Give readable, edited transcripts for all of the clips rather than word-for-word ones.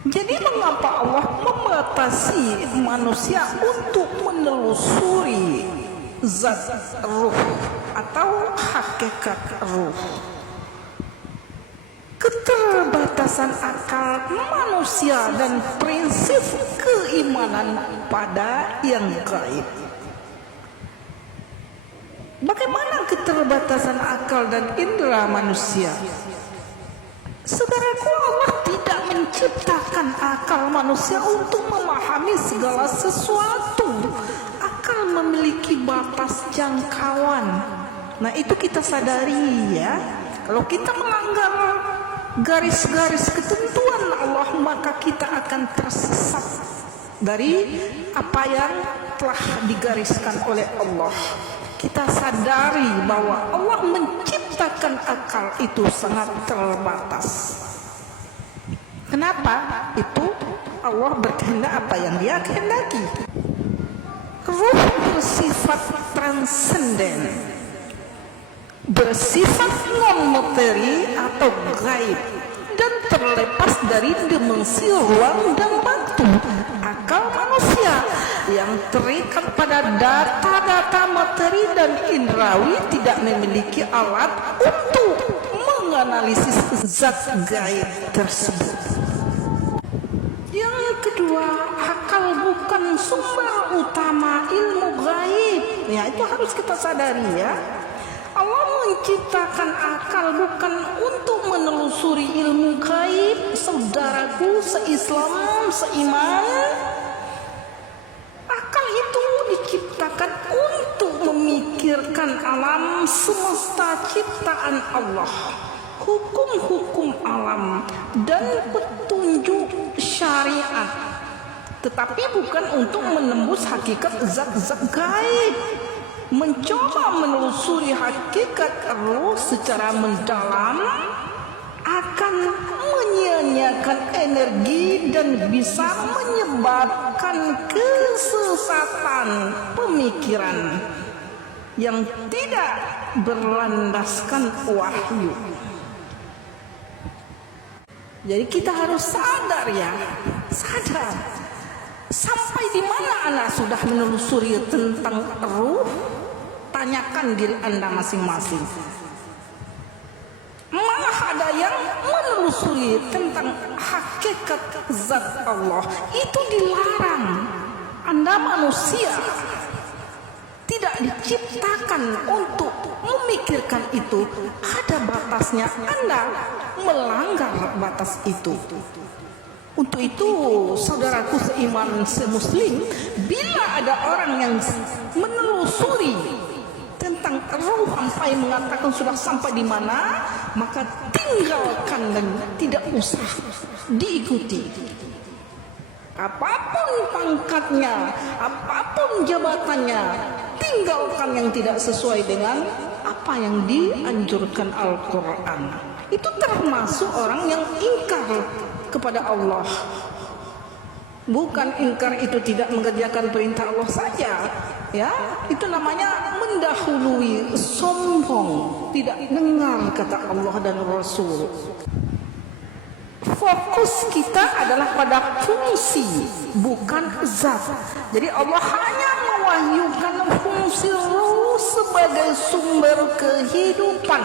Jadi mengapa Allah membatasi manusia untuk menelusuri zat ruh atau hakikat ruh? Keterbatasan akal manusia dan prinsip keimanan pada yang gaib. Bagaimana keterbatasan akal dan indera manusia? Saudaraku, Allah tidak menciptakan akal manusia untuk memahami segala sesuatu. Akal memiliki batas jangkauan. Nah, itu kita sadari ya. Kalau kita melanggar garis-garis ketentuan Allah, maka kita akan tersesat dari apa yang telah digariskan oleh Allah. Kita sadari bahwa Allah menciptakan akal itu sangat terbatas. Kenapa? Itu Allah berkehendak apa yang Dia kehendaki. Ruh bersifat transenden, bersifat non-materi atau gaib, dan terlepas dari dimensi ruang dan waktu. Akal manusia yang terikat pada data-data materi dan indrawi tidak memiliki alat untuk menganalisis zat gaib tersebut. Yang kedua, akal bukan sumber utama ilmu gaib. Ya, itu harus kita sadari ya. Allah menciptakan akal bukan untuk menelusuri ilmu gaib. Saudaraku se-Islam, seiman, akal itu diciptakan untuk memikirkan alam semesta ciptaan Allah, hukum-hukum alam dan petunjuk syariat, tetapi bukan untuk menembus hakikat zat-zat gaib. Mencoba menelusuri hakikat ruh secara mendalam akan menyia-nyiakan energi dan bisa menyebabkan kesesatan pemikiran yang tidak berlandaskan wahyu. Jadi kita harus sadar ya, sadar. Sampai di mana Anda sudah menelusuri tentang ruh? Tanyakan diri Anda masing-masing. Malah ada yang menelusuri tentang hakikat zat Allah. Itu dilarang. Anda manusia tidak diciptakan untuk memikirkan itu. Ada batasnya. Anda melanggar batas itu. Untuk itu, saudaraku seiman semuslim, bila ada orang yang menelusuri tentang ruh sampai mengatakan sudah sampai di mana, maka tinggalkan dan tidak usah diikuti. Apapun pangkatnya, apapun jabatannya, tinggalkan yang tidak sesuai dengan apa yang dianjurkan Al-Quran. Itu termasuk orang yang ingkar kepada Allah. Bukan ingkar itu tidak mengerjakan perintah Allah saja, ya, itu namanya mendahului, sombong, tidak dengar kata Allah dan Rasul. Fokus kita adalah pada fungsi, bukan zat. Jadi Allah hanya mewahyukan fungsi ruh sebagai sumber kehidupan,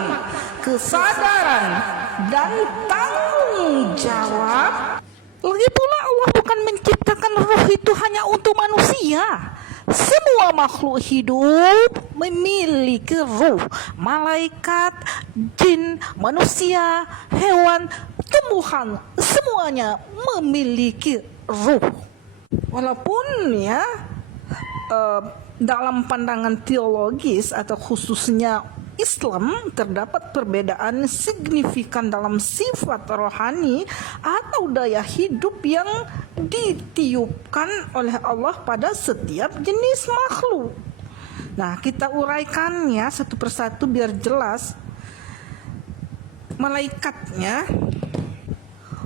kesadaran, dan tanggung jawab. Lagi pula Allah bukan menciptakan ruh itu hanya untuk manusia. Semua makhluk hidup memiliki ruh. Malaikat, jin, manusia, hewan, tumbuhan, semuanya memiliki ruh. Walaupun ya dalam pandangan teologis atau khususnya Islam terdapat perbedaan signifikan dalam sifat rohani atau daya hidup yang ditiupkan oleh Allah pada setiap jenis makhluk. Nah, kita uraikan ya satu persatu biar jelas. Malaikatnya,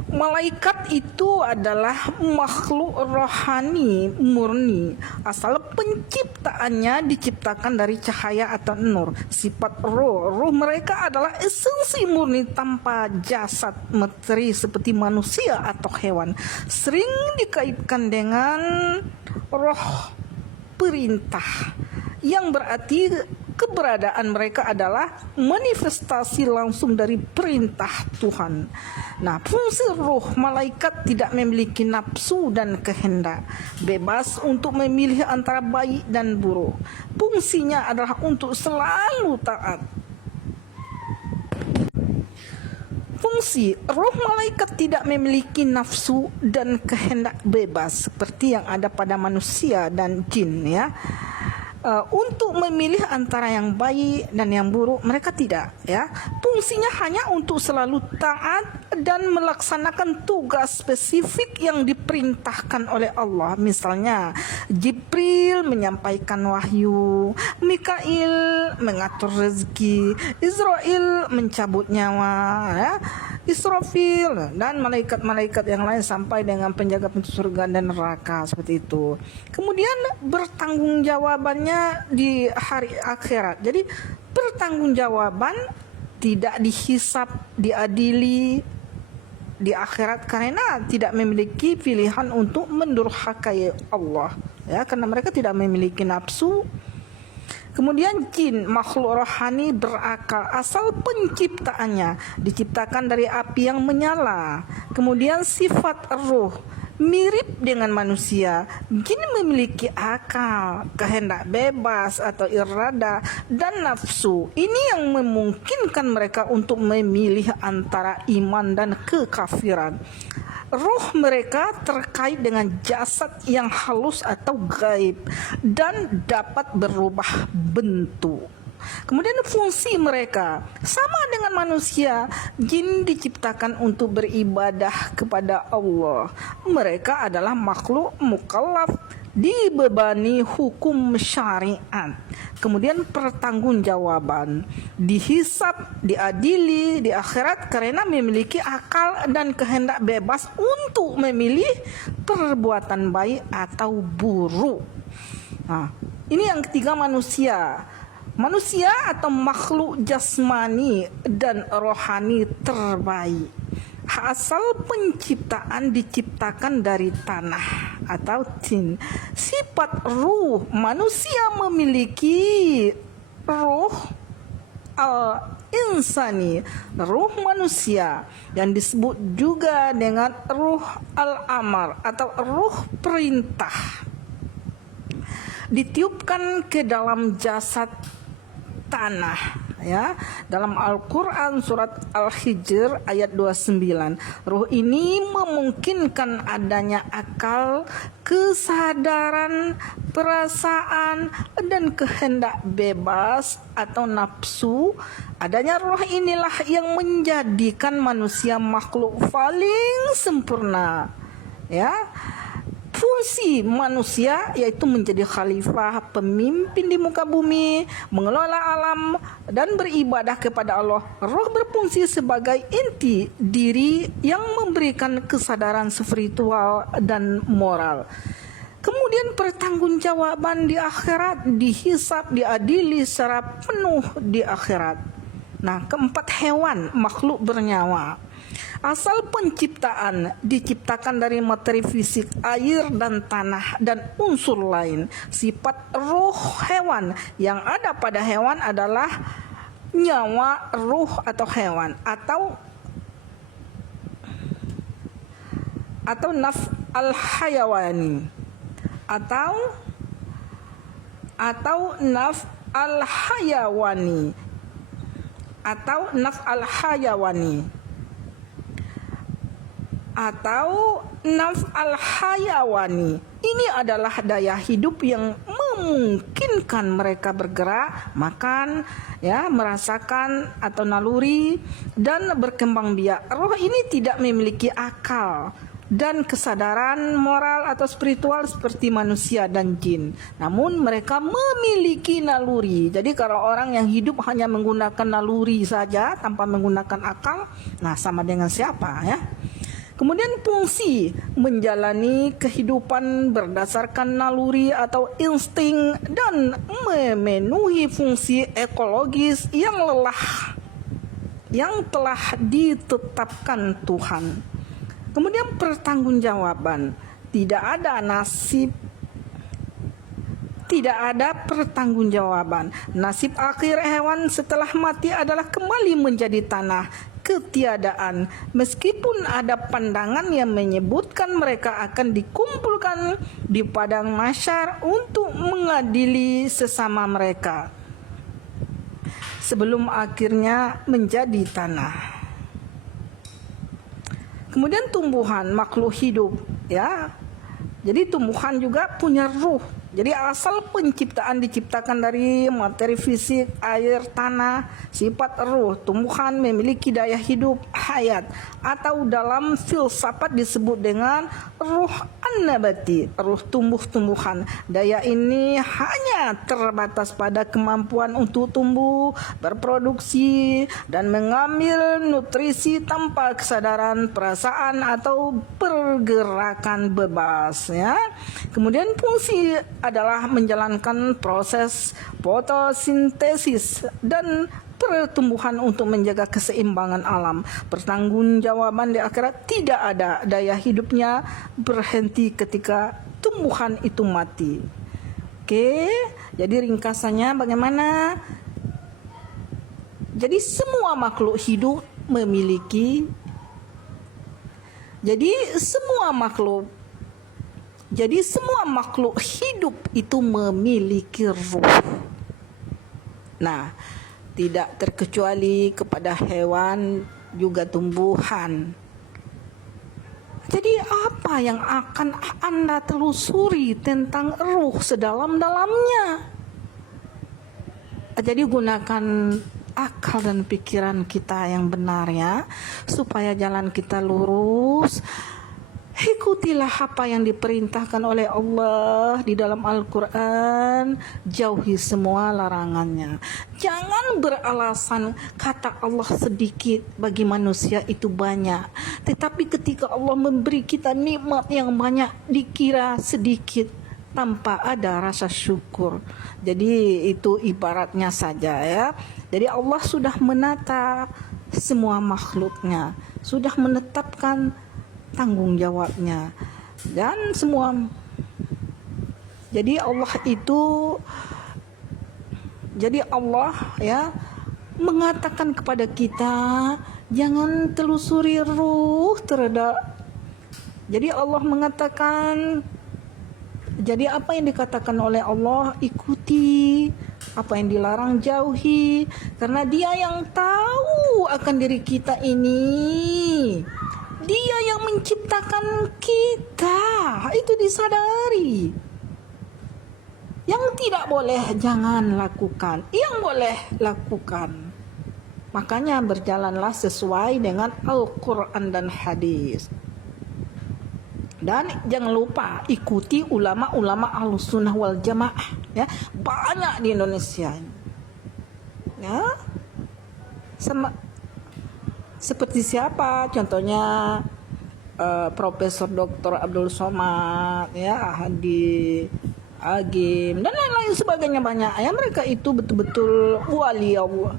Malaikat itu adalah makhluk rohani murni. Asal penciptaannya diciptakan dari cahaya atau nur. Sifat roh mereka adalah esensi murni tanpa jasad materi seperti manusia atau hewan. Sering dikaitkan dengan roh perintah, yang berarti keberadaan mereka adalah manifestasi langsung dari perintah Tuhan. Nah, fungsi roh malaikat tidak memiliki nafsu dan kehendak, bebas untuk memilih antara baik dan buruk. Fungsinya adalah untuk selalu taat. Fungsi roh malaikat tidak memiliki nafsu dan kehendak bebas seperti yang ada pada manusia dan jin, ya. Untuk memilih antara yang baik dan yang buruk mereka tidak, ya. Fungsinya hanya untuk selalu taat dan melaksanakan tugas spesifik yang diperintahkan oleh Allah. Misalnya Jibril menyampaikan wahyu, Mikail mengatur rezeki, Israel mencabut nyawa, ya, Israfil dan malaikat-malaikat yang lain sampai dengan penjaga pintu surga dan neraka, seperti itu. Kemudian bertanggungjawabannya di hari akhirat. Jadi pertanggungjawaban tidak dihisap, diadili di akhirat karena tidak memiliki pilihan untuk mendurhakai Allah, ya, karena mereka tidak memiliki nafsu. Kemudian jin, makhluk rohani berakal, asal penciptaannya diciptakan dari api yang menyala. Kemudian sifat roh mirip dengan manusia. Jin memiliki akal, kehendak bebas atau irada, dan nafsu. Ini yang memungkinkan mereka untuk memilih antara iman dan kekafiran. Roh mereka terkait dengan jasad yang halus atau gaib dan dapat berubah bentuk. Kemudian fungsi mereka sama dengan manusia. Jin diciptakan untuk beribadah kepada Allah. Mereka adalah makhluk mukallaf, dibebani hukum syariat. Kemudian pertanggungjawaban, dihisab, diadili di akhirat karena memiliki akal dan kehendak bebas untuk memilih perbuatan baik atau buruk. Nah, ini yang ketiga, manusia. Manusia atau makhluk jasmani dan rohani terbaik. Asal penciptaan diciptakan dari tanah atau tin. Sifat ruh, manusia memiliki ruh al-insani, ruh manusia, yang disebut juga dengan ruh al-amar atau ruh perintah. Ditiupkan ke dalam jasad tanah, ya. Dalam Al-Quran surat Al-Hijr ayat 29, ruh ini memungkinkan adanya akal, kesadaran, perasaan, dan kehendak bebas atau nafsu. Adanya roh inilah yang menjadikan manusia makhluk paling sempurna, ya. Fungsi manusia yaitu menjadi khalifah, pemimpin di muka bumi, mengelola alam, dan beribadah kepada Allah. Roh berfungsi sebagai inti diri yang memberikan kesadaran spiritual dan moral. Kemudian pertanggungjawaban di akhirat, dihisab, diadili secara penuh di akhirat. Nah, keempat, hewan, makhluk bernyawa. Asal penciptaan diciptakan dari materi fisik, air dan tanah dan unsur lain. Sifat roh hewan yang ada pada hewan adalah nyawa ruh atau hewan atau naf al-hayawani atau naf al-hayawani atau naf al-hayawani atau naf al-hayawani. Ini adalah daya hidup yang memungkinkan mereka bergerak, makan, ya, merasakan atau naluri, dan berkembang biak. Roh ini tidak memiliki akal dan kesadaran moral atau spiritual seperti manusia dan jin. Namun mereka memiliki naluri. Jadi kalau orang yang hidup hanya menggunakan naluri saja tanpa menggunakan akal, nah sama dengan siapa, ya? Kemudian fungsi menjalani kehidupan berdasarkan naluri atau insting dan memenuhi fungsi ekologis yang telah ditetapkan Tuhan. Kemudian pertanggungjawaban, tidak ada pertanggungjawaban. Nasib akhir hewan setelah mati adalah kembali menjadi tanah, ketiadaan. Meskipun ada pandangan yang menyebutkan mereka akan dikumpulkan di padang mahsyar untuk mengadili sesama mereka sebelum akhirnya menjadi tanah. Kemudian tumbuhan, makhluk hidup, ya. Jadi tumbuhan juga punya ruh. Jadi asal penciptaan diciptakan dari materi fisik, air, tanah, sifat ruh. Tumbuhan memiliki daya hidup, hayat, atau dalam filsafat disebut dengan ruh an-nabati, ruh tumbuh-tumbuhan. Daya ini hanya terbatas pada kemampuan untuk tumbuh, berproduksi, dan mengambil nutrisi tanpa kesadaran, perasaan, atau pergerakan bebas, ya. Kemudian fungsi adalah menjalankan proses fotosintesis dan pertumbuhan untuk menjaga keseimbangan alam. Pertanggungjawaban di akhirat tidak ada, daya hidupnya berhenti ketika tumbuhan itu mati. Oke, jadi ringkasannya bagaimana? Jadi semua makhluk hidup memiliki, jadi semua makhluk hidup itu memiliki ruh. Nah, tidak terkecuali kepada hewan juga tumbuhan. Jadi apa yang akan Anda telusuri tentang ruh sedalam-dalamnya? Jadi gunakan akal dan pikiran kita yang benar, ya, supaya jalan kita lurus. Ikutilah apa yang diperintahkan oleh Allah di dalam Al-Quran. Jauhi semua larangannya. Jangan beralasan kata Allah sedikit, bagi manusia itu banyak. Tetapi ketika Allah memberi kita nikmat yang banyak, dikira sedikit tanpa ada rasa syukur. Jadi itu ibaratnya saja, ya. Jadi Allah sudah menata semua makhluknya, sudah menetapkan tanggung jawabnya dan semua. Jadi Allah ya mengatakan kepada kita jangan telusuri ruh terhadap. Jadi Allah mengatakan, jadi apa yang dikatakan oleh Allah ikuti, apa yang dilarang jauhi, karena Dia yang tahu akan diri kita ini. Dia yang menciptakan kita, itu disadari. Yang tidak boleh jangan lakukan, yang boleh lakukan. Makanya berjalanlah sesuai dengan Al-Quran dan hadis. Dan jangan lupa ikuti ulama-ulama Ahlussunnah wal Jamaah, ya. Banyak di Indonesia. Ya. Seperti siapa? Contohnya Profesor Dr. Abdul Somad, ya, Hadi Agim dan lain-lain sebagainya banyak. Ya, mereka itu betul-betul wali Allah.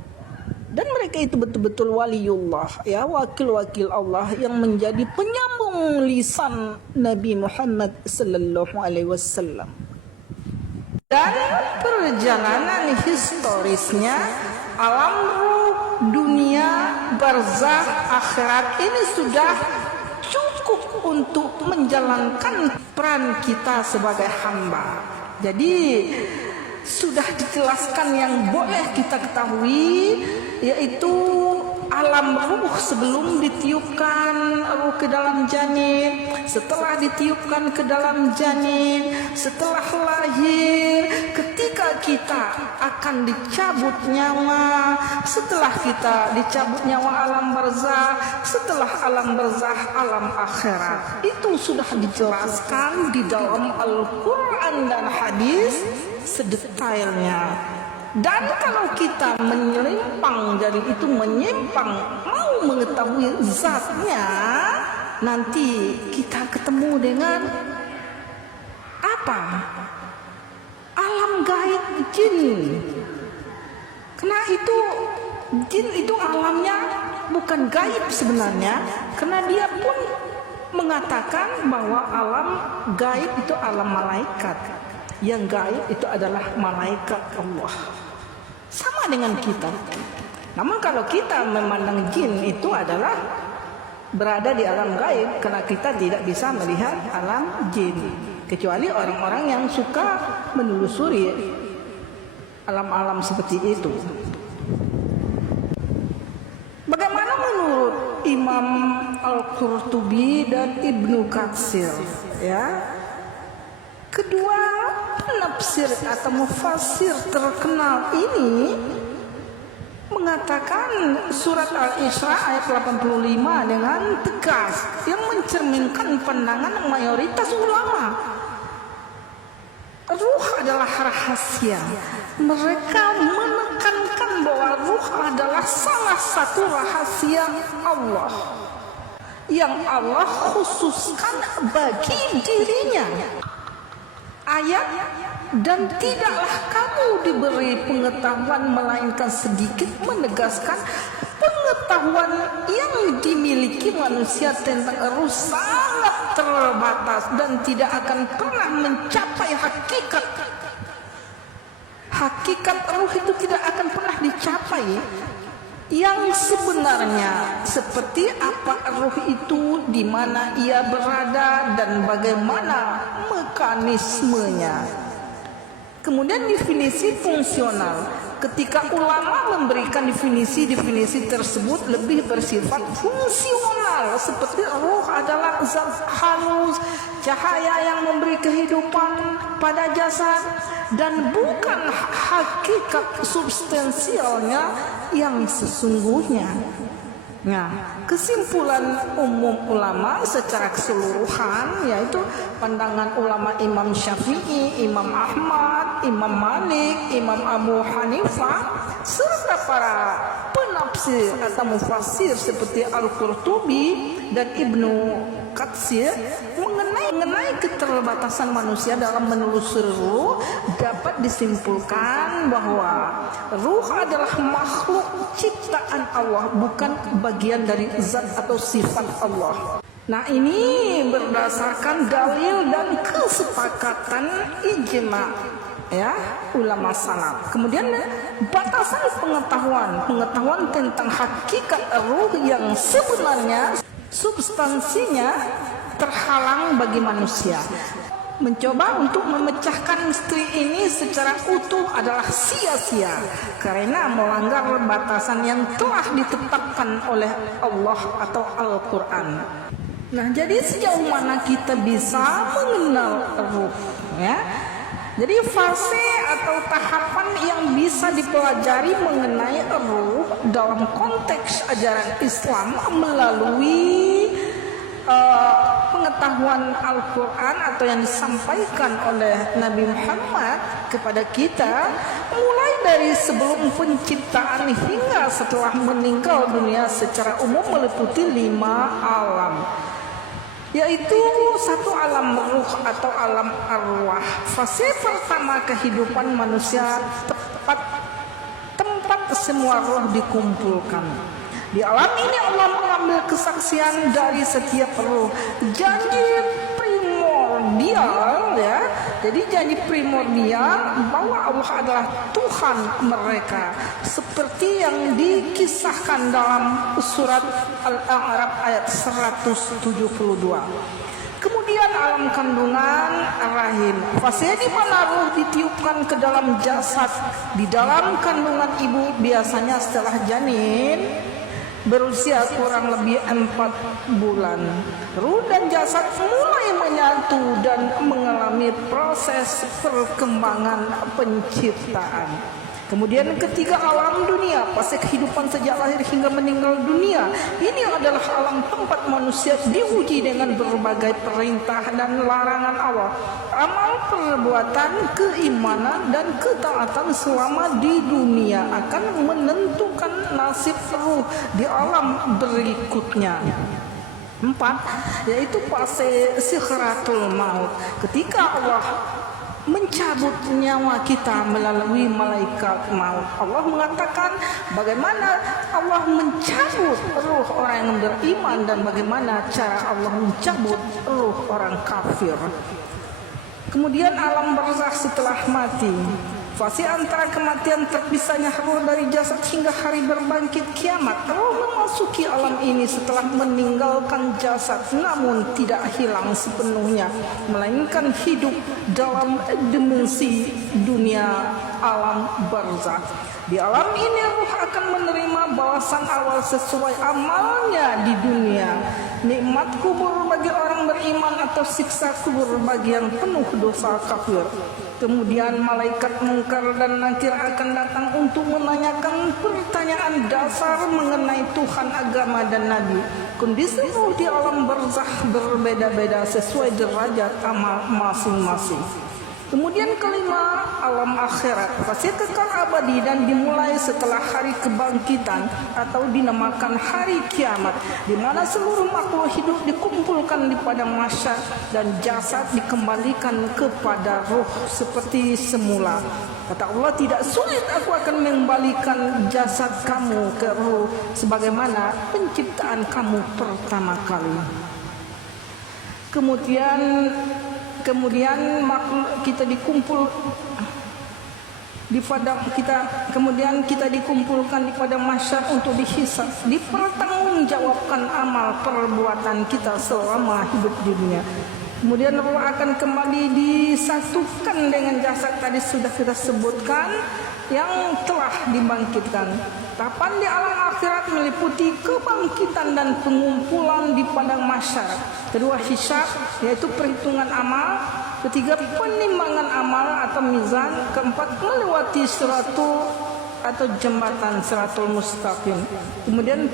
Dan mereka itu betul-betul waliullah, ya, wakil-wakil Allah yang menjadi penyambung lisan Nabi Muhammad sallallahu alaihi wasallam. Dan perjalanan historisnya alam ruh, dunia, barzakh, akhirat ini sudah cukup untuk menjalankan peran kita sebagai hamba. Jadi sudah dijelaskan yang boleh kita ketahui, yaitu alam ruh sebelum ditiupkan ruh ke dalam janin, setelah ditiupkan ke dalam janin, setelah lahir, ketika kita akan dicabut nyawa, setelah kita dicabut nyawa alam barzakh, setelah alam barzakh alam akhirat. Itu sudah dijelaskan di dalam Al-Quran dan hadis sedetailnya. Dan kalau kita menyimpang dari itu, menyimpang mau mengetahui zatnya, nanti kita ketemu dengan apa? Alam gaib jin. Karena itu jin itu alamnya bukan gaib sebenarnya, karena dia pun mengatakan bahwa alam gaib itu alam malaikat. Yang gaib itu adalah malaikat Allah. Sama dengan kita. Namun kalau kita memandang jin itu adalah berada di alam gaib, karena kita tidak bisa melihat alam jin, kecuali orang-orang yang suka menelusuri alam-alam seperti itu. Bagaimana menurut Imam Al-Qurtubi dan Ibnu Katsir, ya? Kedua penafsir atau mufassir terkenal ini mengatakan surat Al-Isra ayat 85 dengan tegas yang mencerminkan pandangan mayoritas ulama. Ruh adalah rahasia. Mereka menekankan bahwa ruh adalah salah satu rahasia Allah yang Allah khususkan bagi dirinya. Ayat, dan tidaklah kamu diberi pengetahuan melainkan sedikit, menegaskan pengetahuan yang dimiliki manusia tentang ruh sangat terbatas dan tidak akan pernah mencapai hakikat. Hakikat ruh itu tidak akan pernah dicapai yang sebenarnya, seperti apa ruh itu, di mana ia berada dan bagaimana mekanismenya. Kemudian definisi fungsional. Ketika ulama memberikan definisi tersebut lebih bersifat fungsional, seperti ruh adalah zat halus, cahaya yang memberi kehidupan pada jasad, dan bukan hakikat substansialnya yang sesungguhnya. Nah, kesimpulan umum ulama secara keseluruhan yaitu pandangan ulama Imam Syafi'i, Imam Ahmad, Imam Malik, Imam Abu Hanifah, serta para penafsir atau mufassir seperti Al-Qurtubi dan Ibnu Katsir mengenai keterbatasan manusia dalam menelusuri ruh, dapat disimpulkan bahwa ruh adalah makhluk ciptaan Allah, bukan bagian dari zat atau sifat Allah. Nah, ini berdasarkan dalil dan kesepakatan ijma, ya, ulama salaf. Kemudian batasan pengetahuan tentang hakikat ruh yang sebenarnya substansinya terhalang bagi manusia. Mencoba untuk memecahkan misteri ini secara utuh adalah sia-sia karena melanggar batasan yang telah ditetapkan oleh Allah atau Al-Quran. Nah, jadi sejauh mana kita bisa mengenal ruh, ya? Jadi fase atau tahapan yang bisa dipelajari mengenai ruh dalam konteks ajaran Islam melalui pengetahuan Al-Quran atau yang disampaikan oleh Nabi Muhammad kepada kita, mulai dari sebelum penciptaan hingga setelah meninggal dunia secara umum, meliputi 5 alam, yaitu satu alam ruh atau alam arwah. Fase pertama kehidupan manusia, tempat semua roh dikumpulkan. Di alam ini Allah mengambil kesaksian dari setiap roh. Janji primordial, ya. Jadi janji primordial bahwa Allah adalah Tuhan mereka, seperti yang dikisahkan dalam surat Al-A'raf ayat 172. Kemudian alam kandungan rahim, fase di mana ruh ditiupkan ke dalam jasad di dalam kandungan ibu, biasanya setelah janin berusia kurang lebih 4 bulan. Ruh dan jasad mulai menyatu dan mengalami proses perkembangan penciptaan. Kemudian ketiga, alam dunia, fase kehidupan sejak lahir hingga meninggal dunia. Ini adalah alam tempat manusia diuji dengan berbagai perintah dan larangan Allah. Amal perbuatan, keimanan, dan ketaatan selama di dunia akan menentukan nasib ruh di alam berikutnya. 4, yaitu fase sikratul maut. Ketika Allah mencabut nyawa kita melalui malaikat maut, Allah mengatakan bagaimana Allah mencabut ruh orang yang beriman dan bagaimana cara Allah mencabut ruh orang kafir. Kemudian alam barzakh setelah mati, fase antara kematian terpisahnya ruh dari jasad hingga hari berbangkit kiamat. Roh memasuki alam ini setelah meninggalkan jasad, namun tidak hilang sepenuhnya, melainkan hidup dalam dimensi dunia alam barzakh. Di alam ini ruh akan menerima balasan awal sesuai amalnya di dunia. Nikmat kubur bagi orang beriman atau siksa kubur bagi yang penuh dosa kafir. Kemudian malaikat mungkar dan nakir akan datang untuk menanyakan pertanyaan dasar mengenai Tuhan, agama dan nabi. Kondisi ruh di alam barzakh berbeda-beda sesuai derajat amal masing-masing. Kemudian kelima, alam akhirat, fase kekal abadi dan dimulai setelah hari kebangkitan atau dinamakan hari kiamat, di mana seluruh makhluk hidup dikumpulkan di padang mahsyar dan jasad dikembalikan kepada ruh seperti semula. Kata Allah, tidak sulit aku akan mengembalikan jasad kamu ke ruh sebagaimana penciptaan kamu pertama kali. Kemudian makhluk kita dikumpul di padang kita dikumpulkan di padang mahsyar untuk dihisab, dipertanggungjawabkan amal perbuatan kita selama hidup di dunia. Kemudian roh akan kembali disatukan dengan jasad tadi sudah kita sebutkan yang telah dibangkitkan. Tahapan di alam akhirat meliputi kebangkitan dan pengumpulan di padang mahsyar. Kedua, hisab, yaitu perhitungan amal. Ketiga, penimbangan amal atau mizan. Keempat, melewati siratul atau jembatan siratul mustaqim. Kemudian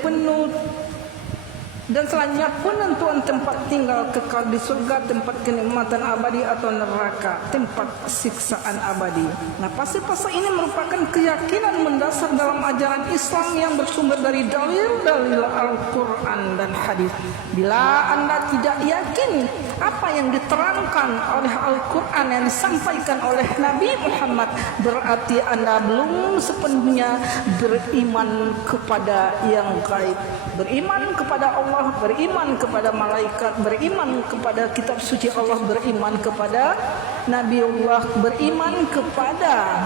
dan selanjutnya penentuan tempat tinggal kekal di surga, tempat kenikmatan abadi atau neraka, tempat siksaan abadi. Nah, fase-fase ini merupakan keyakinan mendasar dalam ajaran Islam yang bersumber dari dalil-dalil Al-Quran dan hadis. Bila Anda tidak yakin apa yang diterangkan oleh Al-Quran yang disampaikan oleh Nabi Muhammad, berarti Anda belum sepenuhnya beriman kepada yang gaib, beriman kepada Allah, beriman kepada malaikat, beriman kepada kitab suci Allah, beriman kepada Nabiullah, beriman kepada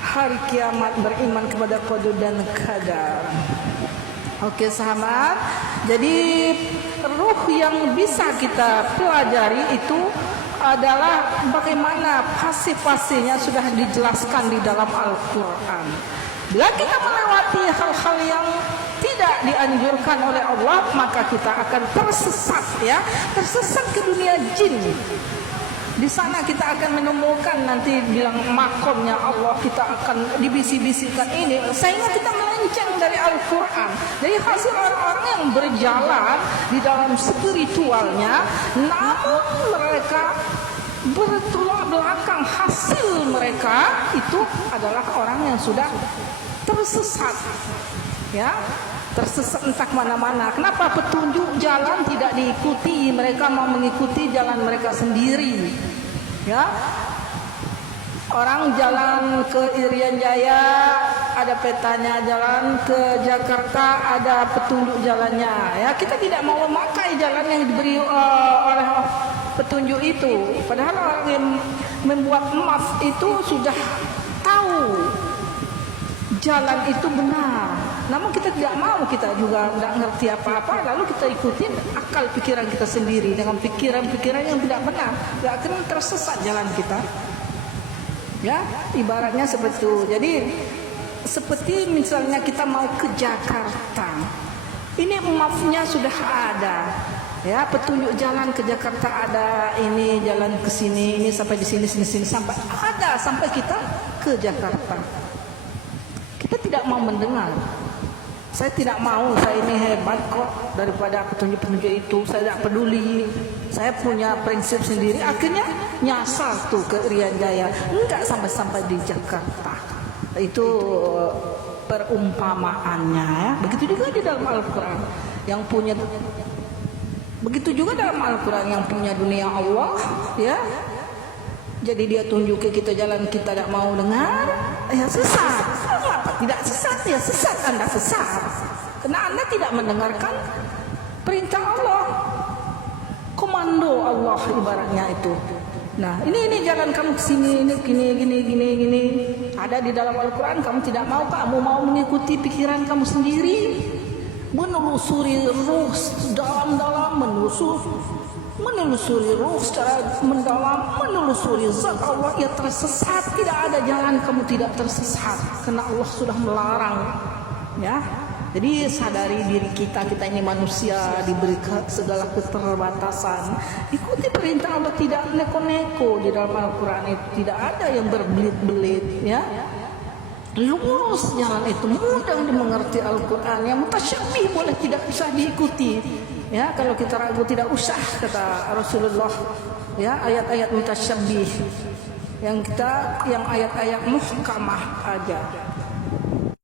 hari kiamat, beriman kepada qada dan qadar. Oke sahabat, jadi ruh yang bisa kita pelajari itu adalah bagaimana fase-fasenya sudah dijelaskan di dalam Al-Quran. Bila kita melewati hal-hal yang tidak dianjurkan oleh Allah, maka kita akan tersesat, tersesat ke dunia jin. Di sana kita akan menemukan nanti bilang makomnya Allah, kita akan dibisi-bisikan ini, sehingga kita melenceng dari Al-Quran. Jadi hasil orang-orang yang berjalan di dalam spiritualnya, namun mereka bertolak belakang, hasil mereka itu adalah orang yang sudah tersesat, tersesat entah mana-mana. Kenapa petunjuk jalan tidak diikuti? Mereka mau mengikuti jalan mereka sendiri. Orang jalan ke Irian Jaya ada petanya, jalan ke Jakarta ada petunjuk jalannya. Kita tidak mau memakai jalan yang diberi oleh petunjuk itu. Padahal orang yang membuat map itu sudah tahu jalan itu benar, namun kita tidak mau, kita juga tidak ngerti apa-apa, lalu kita ikutin akal pikiran kita sendiri dengan pikiran-pikiran yang tidak benar, akhirnya tersesat jalan kita. Ibaratnya seperti itu. Jadi seperti misalnya kita mau ke Jakarta, ini mapnya sudah ada, petunjuk jalan ke Jakarta ada, ini jalan ke sini, ini sampai di sini sampai ada, sampai kita ke Jakarta. Kita tidak mau mendengar. Saya tidak mau, saya ini hebat kok, daripada petunjuk-petunjuk itu saya tidak peduli. Saya punya prinsip sendiri. Akhirnya nyasar tuh ke Irian Jaya, enggak sampai-sampai di Jakarta. Itu perumpamaannya. Begitu juga di dalam Al-Quran. Yang punya Begitu juga dalam Al-Quran yang punya dunia Allah, ya. Jadi dia tunjuki kita jalan, kita tidak mau dengar, ya sesat. Kenapa tidak sesat? Ya sesat, Anda sesat. Karena Anda tidak mendengarkan perintah Allah, komando Allah ibaratnya itu. Nah, ini jalan kamu ke sini, ini gini. Ada di dalam Al-Quran, kamu tidak mau, kamu mau mengikuti pikiran kamu sendiri, menelusuri ruh dalam-dalam, menelusuri ruh secara mendalam, menelusuri zat Allah, ya tersesat. Tidak ada jalan kamu tidak tersesat, karena Allah sudah melarang, ya. Jadi sadari diri kita ini manusia, diberi segala keterbatasan. Ikuti perintah Allah, tidak neko-neko. Di dalam Al-Quran itu tidak ada yang berbelit-belit, ya. Lurus jalan itu, mudah dimengerti Al-Quran. Yang mutasyabih boleh tidak bisa diikuti, ya. Kalau kita ragu tidak usah, kata Rasulullah, ya. Ayat-ayat mutasyabih yang ayat-ayat muhkamah aja.